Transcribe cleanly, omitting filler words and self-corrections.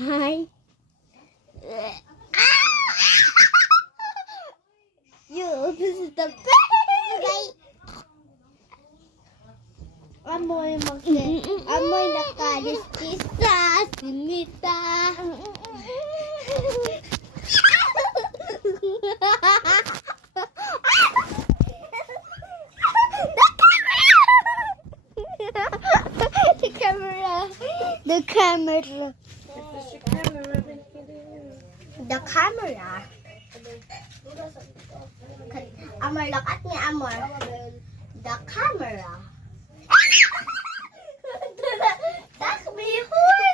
Hi. You, this is the best. Amoy amoy nakalis kisa, sinita. The camera. Amor, look at me, Amor. The camera. Takbi, huy!